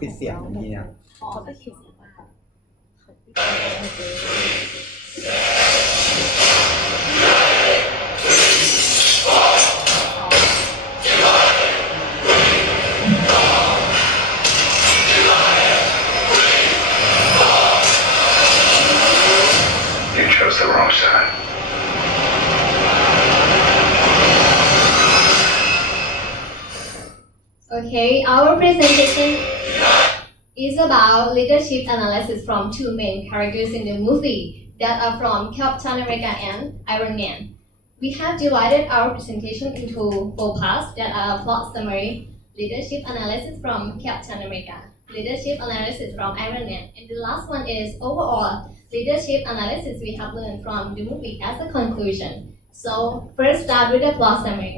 ปิดเสียงอย่างนี้เนี่ย เขาไปคิดว่าYou chose the wrong side. Okay, our presentation is about leadership analysis from two main characters in the movie that are from Captain America and Iron Man. We have divided our presentation into four parts that are plot summary, leadership analysis from Captain America, leadership analysis from Iron Man, and the last one is overall leadership analysis we have learned from the movie as a conclusion. So first start with the plot summary.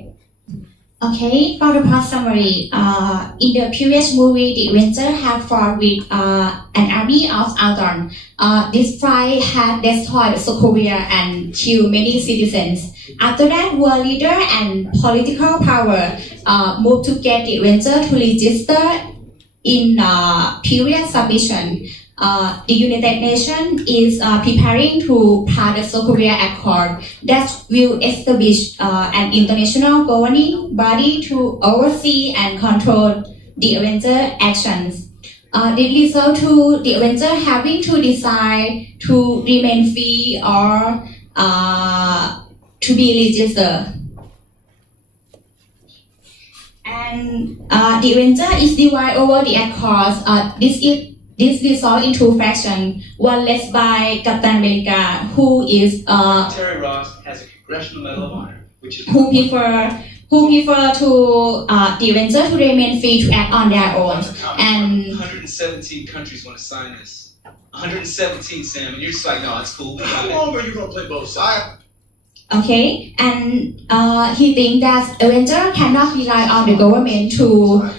Okay, for the plot summary, in the previous movie, the Avenger had fought with an army of Ultron. This fight had destroyed Sokovia and killed many citizens. After that, world leader and political power moved to get the Avenger to register in period submission. The United Nations is preparing to pass the Sokovia Accord that will establish an international governing body to oversee and control the Avenger actions. This result to the Avenger having to decide to remain free or to be registered. And the Avenger is divided over the Accords. This results in two factions, one led by Captain America, who Terry Ross has a Congressional Medal of Honor, which is who prefer to the Avenger to remain free to act on their own. And 117 countries want to sign this. 117, Sam, and you're just like, no, it's cool. We got How it. long are you gonna play both sides? okay, and he thinks that Avenger cannot rely on the government to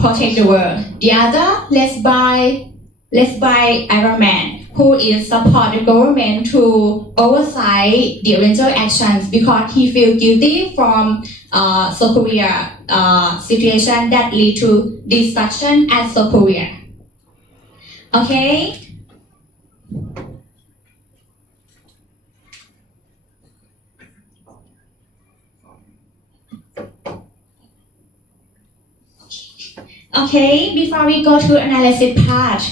protect the world. The other, led by Iron Man, who is support the government to oversight the Avenger actions because he feels guilty from Sokovia situation that lead to destruction at Sokovia. Okay. Okay, before we go to analysis part,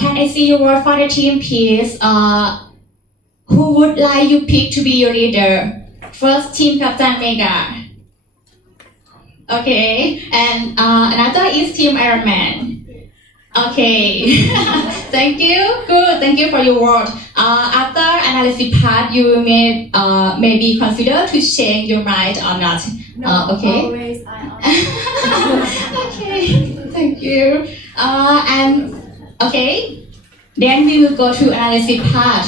can I see your word for the team, please? Who would like you pick to be your leader? First, Team Captain America. Okay, and another is Team Iron Man. Okay, thank you. Good, thank you for your word. After analysis part, you may maybe consider to change your mind or not. Okay. always I Okay, thank you. And okay, then we will go to analysis part.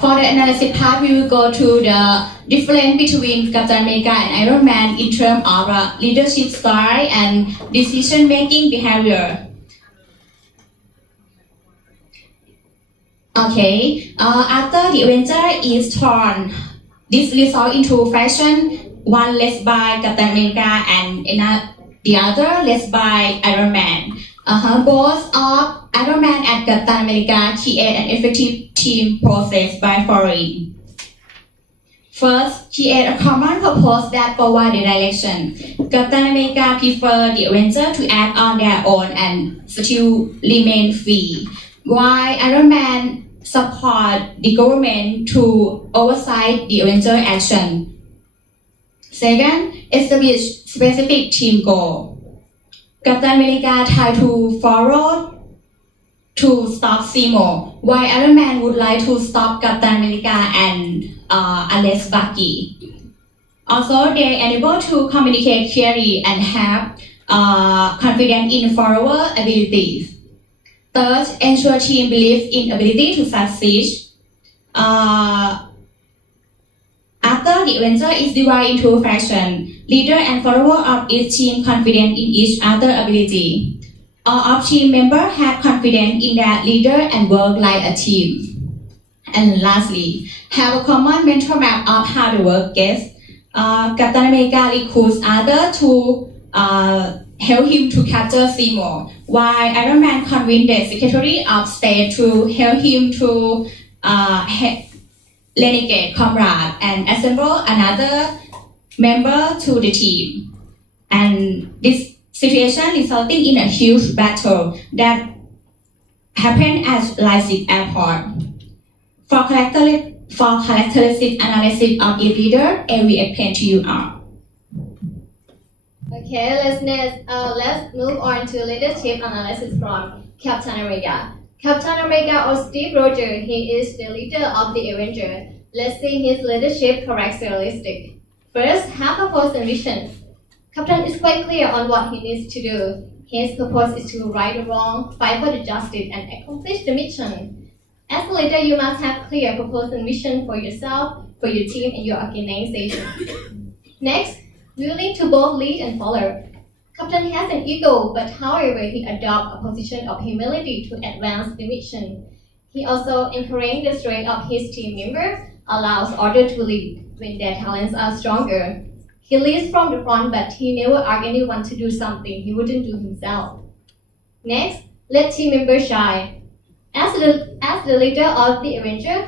For the analysis part, we will go to the difference between Captain America and Iron Man in terms of leadership style and decision-making behavior. Okay, after the Avenger is torn, this results into faction. One led by Captain America and the other led by Iron Man. Both of Iron Man and Captain America create an effective team process by following. First, create a common purpose that provides the direction. Captain America prefers the Avenger to act on their own and still remain free, while Iron Man supports the government to oversight the Avenger action. Second, establish specific team goal. Captain America tries to follow to stop Zemo, while Iron Man would like to stop Captain America and arrest Bucky. Also, they are able to communicate clearly and have confidence in follower abilities. Third, ensure team belief in ability to succeed. After the Avenger is divided into factions, leader and follower of each team confident in each other's ability. All of team members have confidence in their leader and work like a team. And lastly, have a common mental map of how the work gets. Captain America recruits others to help him to capture Seymour, while Iron Man convinced the Secretary of State to help him to renegade Comrade and assemble another member to the team. And this situation resulting in a huge battle that happened at Leipzig Airport. For characteristic analysis of each leader, I will explain to you now. Okay, let's move on to leadership analysis from Captain America. Captain America or Steve Rogers, he is the leader of the Avengers. Let's see his leadership characteristics. First, have purpose and vision. Captain is quite clear on what he needs to do. His purpose is to right the wrong, fight for the justice, and accomplish the mission. As a leader, you must have clear purpose and vision for yourself, for your team, and your organization. Next, willing to both lead and follow. Captain has an ego, but however, he adopts a position of humility to advance the mission. He also encourages the strength of his team members, allows others to lead when their talents are stronger. He leads from the front, but he never asks anyone to do something he wouldn't do himself. Next, let team members shine. As the leader of the Avengers,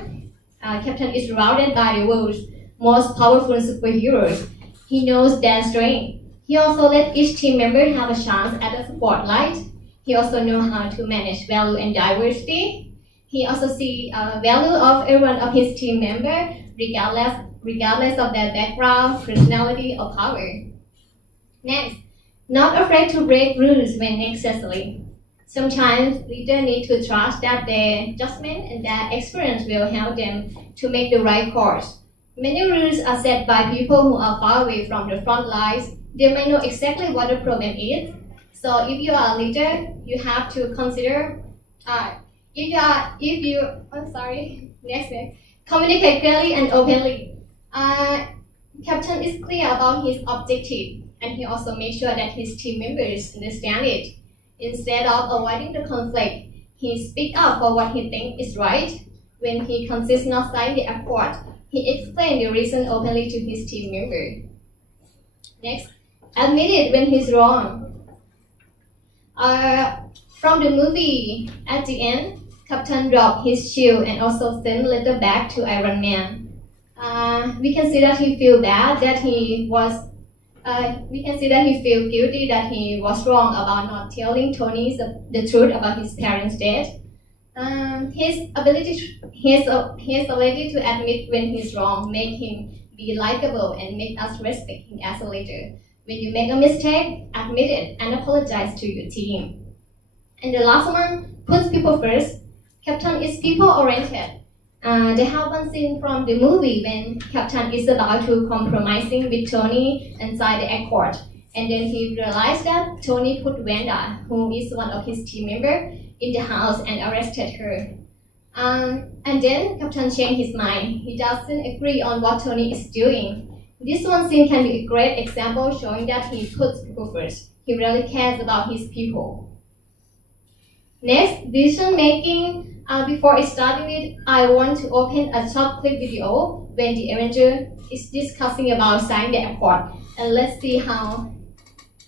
Captain is surrounded by the world's most powerful superheroes. He knows their strength. He also lets each team member have a chance at the spotlight. He also knows how to manage value and diversity. He also sees value of every one of his team members, regardless of their background, personality, or power. Next, not afraid to break rules when necessary. Sometimes leaders need to trust that their judgment and their experience will help them to make the right course. Many rules are set by people who are far away from the front lines. They may know exactly what the problem is. So if you are a leader, you have to consider, communicate clearly and openly. Captain is clear about his objective, and he also makes sure that his team members understand it. Instead of avoiding the conflict, he speaks up for what he thinks is right. When he consists not signing the accord, he explains the reason openly to his team member. Next, admit it when he's wrong. From the movie, at the end, Captain dropped his shield and also sent a letter back to Iron Man. We can see that he feels bad, that he feels guilty that he was wrong about not telling Tony the truth about his parents' death. His ability to admit when he's wrong make him be likable and make us respect him as a leader. When you make a mistake, admit it and apologize to your team. And the last one, puts people first. Captain is people-oriented. They have one scene from the movie when Captain is about to compromising with Tony and sign the accord. And then he realized that Tony put Wanda, who is one of his team members, in the house and arrested her. And then Captain changed his mind. He doesn't agree on what Tony is doing. This one scene can be a great example showing that he puts people first. He really cares about his people. Next, decision making. Before starting it, I want to open a short clip video when the Avenger is discussing about signing the accord, and let's see how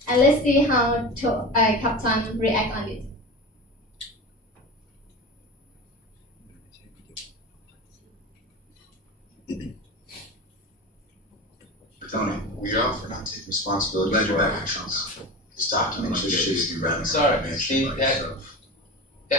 Captain react on it. Tony, we offer not take responsibility for our actions. This document just shifts the ground. Sorry, Steve, that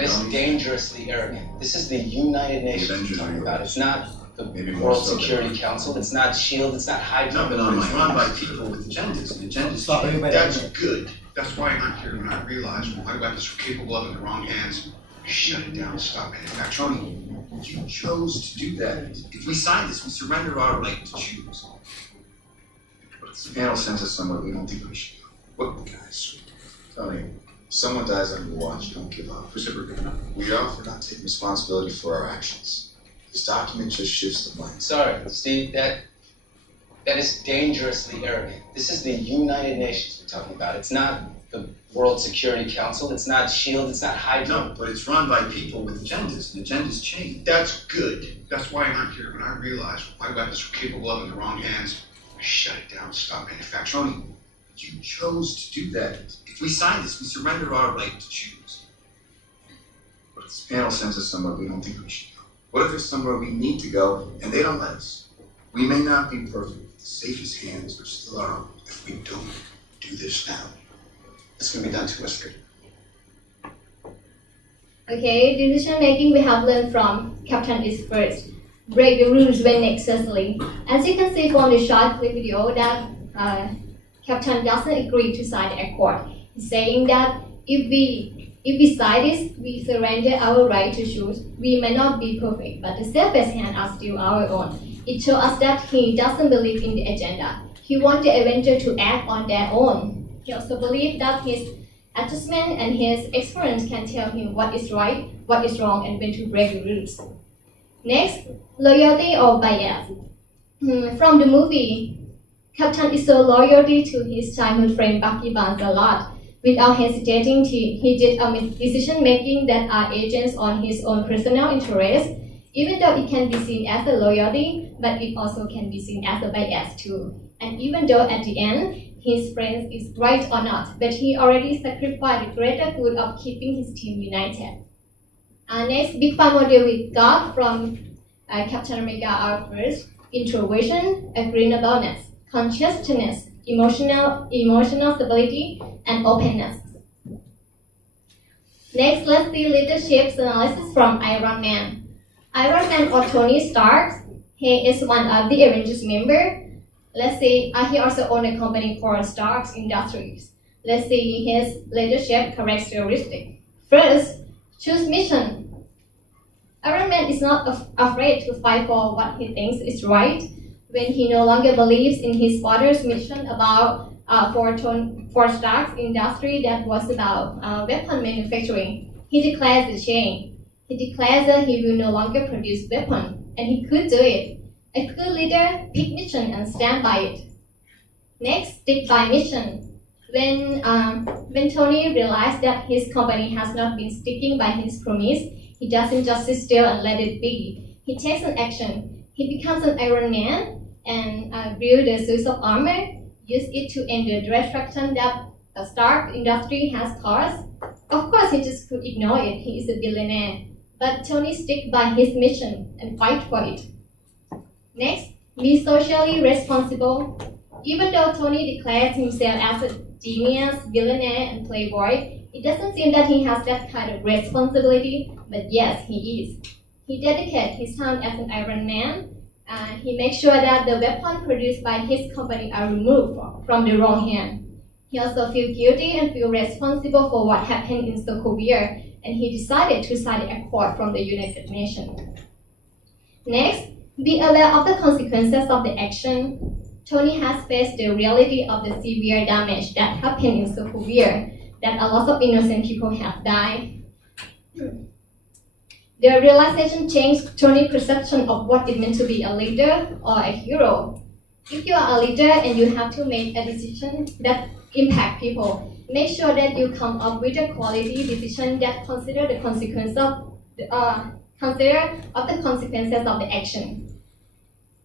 is dangerously arrogant. This is the United Nations we're talking about. It's not the World Security Council. It's not SHIELD. It's not Hydra. Not been on my run by people with agendas. And agendas. That's good. That's why I'm here. When I realized my weapons were capable of in the wrong hands, shut it down. Stop manufacturing. Tony, you chose to do that. If we sign this, we surrender our right to choose. But if the panel sends us somewhere we don't think we should go. Look, guys. Tony. If someone dies under watch, don't give up. We offer not taking responsibility for our actions. This document just shifts the blame. Sorry, Steve, that is dangerously arrogant. This is the United Nations we're talking about. It's not the World Security Council. It's not SHIELD. It's not Hydra. No, but it's run by people with agendas, and agendas change. That's good. That's why I'm here. When I realized my weapons were capable of in the wrong hands, shut it down. Stop manufacturing. You chose to do that. If we sign this, we surrender our right to choose. What if this panel sends us somewhere we don't think we should go? What if there's somewhere we need to go and they don't let us? We may not be perfect, but the safest hands are still our own. If we don't do this now, it's gonna be done to us later. Okay, decision making we have learned from Captain is first. Break the rules when necessary. As you can see from the short clip video that Captain doesn't agree to sign the accord. He's saying that if we sign this, we surrender our right to choose. We may not be perfect, but the safest hands are still our own. It shows us that he doesn't believe in the agenda. He wants the Avenger to act on their own. He also believes that his adjustment and his experience can tell him what is right, what is wrong, and when to break the rules. Next, loyalty or bias. From the movie, Captain is so loyal to his childhood friend Bucky Barnes a lot. Without hesitating, he did decision making that are agents on his own personal interests. Even though it can be seen as a loyalty, but it also can be seen as a bias too. And even though at the end, his friend is right or not, but he already sacrificed the greater good of keeping his team united. Next, big fan model with God from Captain America are first, introversion, agreeableness, consciousness, emotional stability, and openness. Next, let's see leadership analysis from Iron Man. Iron Man or Tony Stark, he is one of the Avengers member. Let's say he also owns a company called Stark Industries. Let's see his leadership characteristic. First, choose mission. Iron Man is not afraid to fight for what he thinks is right. When he no longer believes in his father's mission about for Stark Industries that was about weapon manufacturing, he declares the change. He declares that he will no longer produce weapons, and he could do it. A good leader pick mission and stand by it. Next, stick by mission. When Tony realized that his company has not been sticking by his promise, he doesn't just sit still and let it be. He takes an action. He becomes an Iron Man and builds the suits of armor, use it to end the destruction that the Stark industry has caused. Of course, he just could ignore it. He is a billionaire. But Tony stick by his mission and fight for it. Next, be socially responsible. Even though Tony declares himself as a genius, billionaire, and playboy, it doesn't seem that he has that kind of responsibility, but yes, he is. He dedicates his time as an Iron Man. He makes sure that the weapons produced by his company are removed from the wrong hand. He also feels guilty and feels responsible for what happened in Sokovia, and he decided to sign the accord from the United Nations. Next, be aware of the consequences of the action. Tony has faced the reality of the severe damage that happened in Sokovia, that a lot of innocent people have died. The realization changed Tony's perception of what it meant to be a leader or a hero. If you are a leader and you have to make a decision that impacts people, make sure that you come up with a quality decision that consider the consequences of the consequences of the action.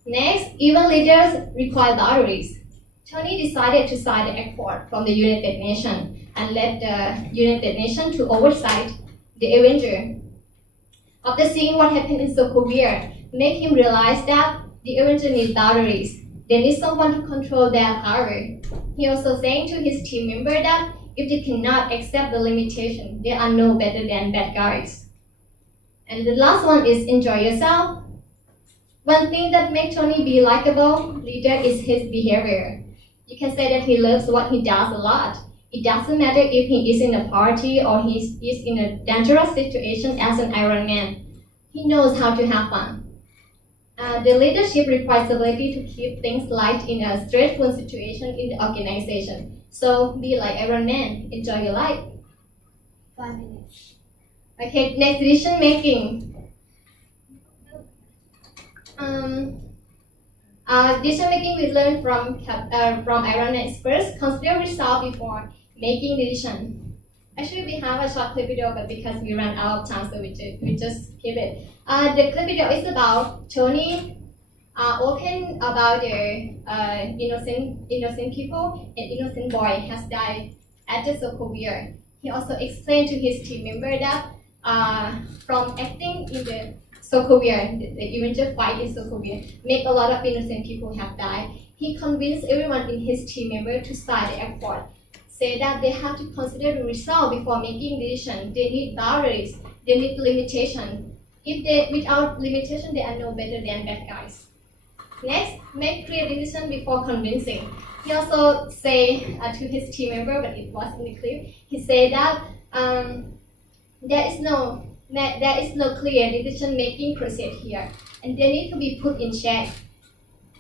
Next, even leaders require boundaries. Tony decided to sign the accord from the United Nations and let the United Nations to oversight the Avenger. After seeing what happened in Sokovia, make him realize that the Avenger need boundaries. They need someone to control their power. He also saying to his team member that if they cannot accept the limitation, they are no better than bad guys. And the last one is enjoy yourself. One thing that makes Tony be likable leader is his behavior. You can say that he loves what he does a lot. It doesn't matter if he is in a party or he is in a dangerous situation as an Iron Man. He knows how to have fun. The leadership requires the ability to keep things light in a stressful situation in the organization. So be like Iron Man, enjoy your life. 5 minutes. Okay, next decision making. Decision making we learn from Iron Man first. Consider result before making decision. Actually, we have a short clip video, but because we ran out of time, so we just keep it. The clip video is about Tony are open about their innocent people and innocent boy has died at the Sokovia. He also explained to his team member that from acting in the Sokovia, the Avenger fight in Sokovia, make a lot of innocent people have died. He convinced everyone in his team member to start the effort, say that they have to consider the result before making decisions. They need boundaries, they need limitation. If they without limitation, they are no better than bad guys. Next, make clear decision before convincing. He also say to his team member, but it was in the clip. He said that there is no clear decision making process here, and they need to be put in check.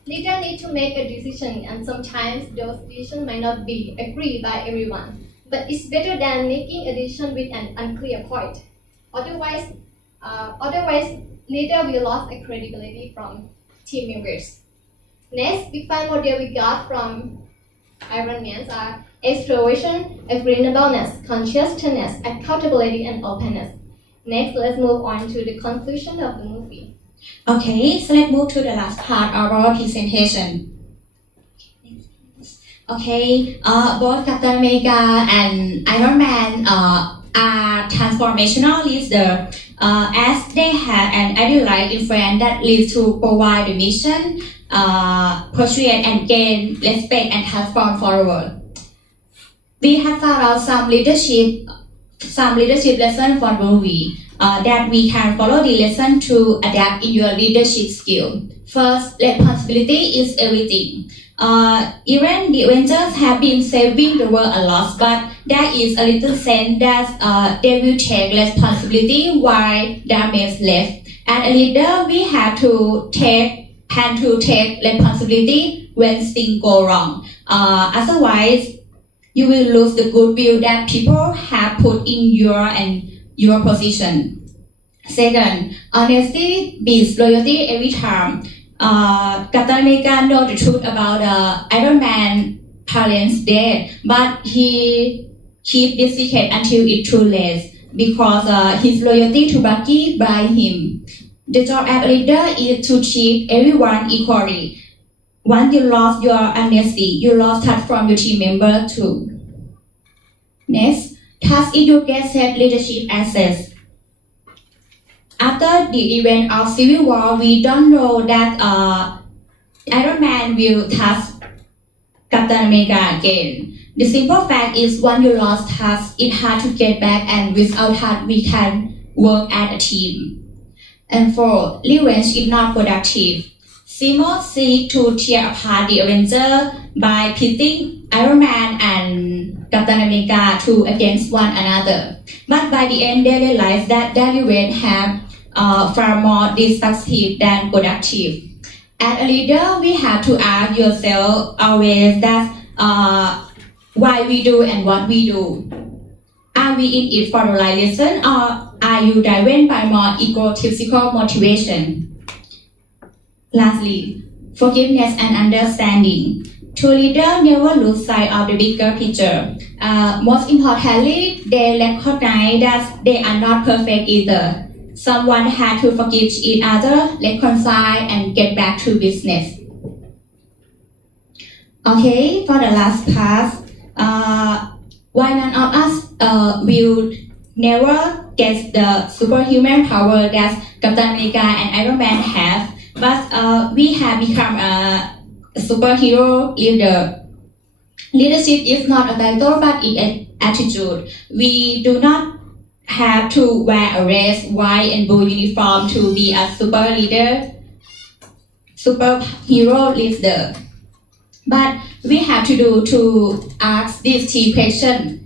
Leaders need to make a decision, and sometimes those decisions might not be agreed by everyone. But it's better than making a decision with an unclear point. Otherwise, leader will lose a credibility from team members. Next, big five model we got from Iron Man are extroversion, agreeableness, consciousness, accountability, and openness. Next, let's move on to the conclusion of the movie. Okay, so let's move to the last part of our presentation. Okay, both Captain America and Iron Man are transformational leaders as they have an idealized influence that leads to provide the mission, persuade and gain respect and transform forward. We have found out some leadership lessons from the movie that we can follow the lesson to adapt in your leadership skill. First, responsibility is everything. Even the Avengers have been saving the world a lot, but there is a little sense that they will take responsibility while damage left. As a leader, we have to take responsibility when things go wrong. Otherwise, you will lose the goodwill that people have put in your position. Second, honesty beats loyalty every time. Captain America knows the truth about Iron Man's parents' death, but he keeps this secret until it's too late because his loyalty to Bucky blinds him. The job as a leader is to treat everyone equally. Once you lost your honesty, you lost touch from your team member too. Next, task educated leadership assets. After the event of Civil War, we don't know that Iron Man will task Captain America again. The simple fact is when you lost task, it's hard to get back, and without task, we can work as a team. And fourth, revenge is not productive. Simo seeks to tear apart the Avengers by pitting Iron Man and Captain America against one another. But by the end, they realize that their revenge have far more destructive than productive. As a leader, we have to ask yourself always that why we do and what we do. Are we in it for the right reason, or are you driven by more egotistical motivation? Lastly, forgiveness and understanding. True leaders never lose sight of the bigger picture. Most importantly, they recognize that they are not perfect either. Someone had to forgive each other, reconcile, and get back to business. Okay, for the last part, why none of us will never get the superhuman power that Captain America and Iron Man have, but we have become a superhero leader. Leadership is not a title, but it's an attitude. We do not have to wear a red, white, and blue uniform to be a superhero leader. But we have to ask these three questions.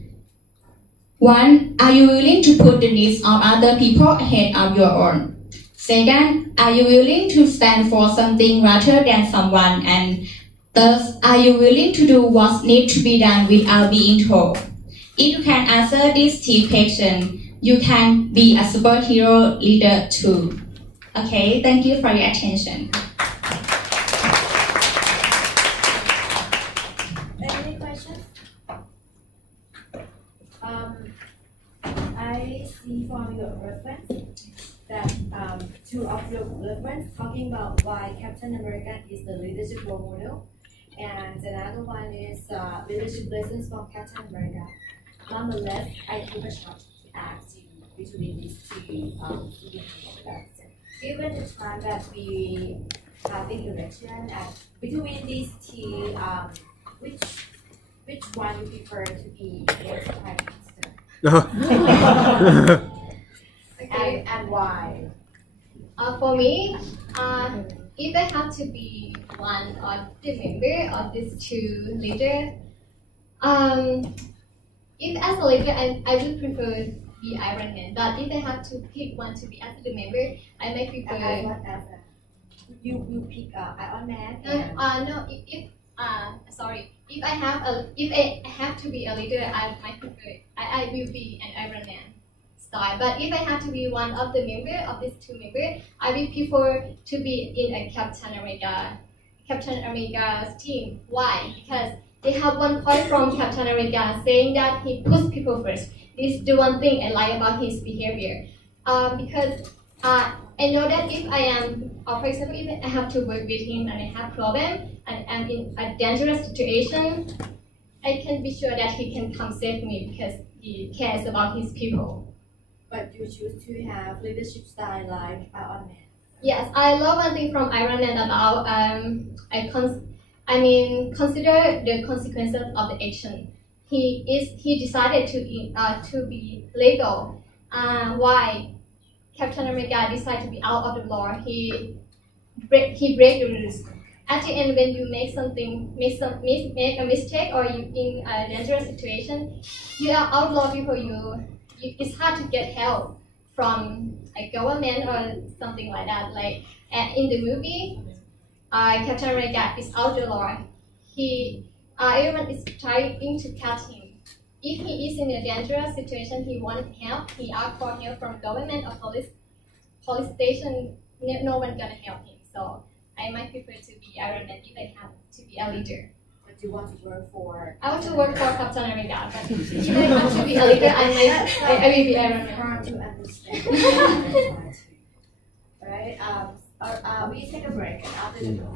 One, are you willing to put the needs of other people ahead of your own? Second, are you willing to stand for something rather than someone? And third, are you willing to do what needs to be done without being told? If you can answer these three questions, you can be a superhero leader too. Okay, thank you for your attention. Any questions? I see from your reference that two of your reference talking about why Captain America is the leadership role model, and another one is leadership lessons from Captain America. Nonetheless, I give a shot to ask you between these two given the time that we have the election, and between these two, which one you prefer to be next prime minister? Okay. And why? For me, if I have to be one of the member of these two leaders, if as a leader I would prefer to be Iron Man. But if I have to pick one to be as the member, I might prefer. As what as a you pick Iron Man and No, sorry. If I have to be a leader, I might prefer. I will be an Iron Man style. But if I have to be one of the member of these two members, I will prefer to be in a Captain America's team. Why? Because they have one point from Captain America saying that he puts people first. This is the one thing I like about his behavior. Because I know that if I am, for example, if I have to work with him and I have problem and I'm in a dangerous situation, I can be sure that he can come save me because he cares about his people. but you choose to have leadership style like Iron Man. Yes, I love one thing from Iron Man about consider the consequences of the action. He decided to be legal. Why? Captain America decided to be out of the law. He break the rules. At the end, when you make a mistake or you in a dangerous situation, you are outlaw people. It's hard to get help from a government or something like that. Like in the movie, Captain America is out the law. Everyone is trying to catch him. If he is in a dangerous situation, he wanted help. He asked for help from government or police station. No one gonna help him. So I might prefer to be Iron Man if I have to be a leader. But you want to work for. I want to work for Captain America, but if I have to be a leader, I will be Iron Man. Hard to understand. Right? We take a break and after the break.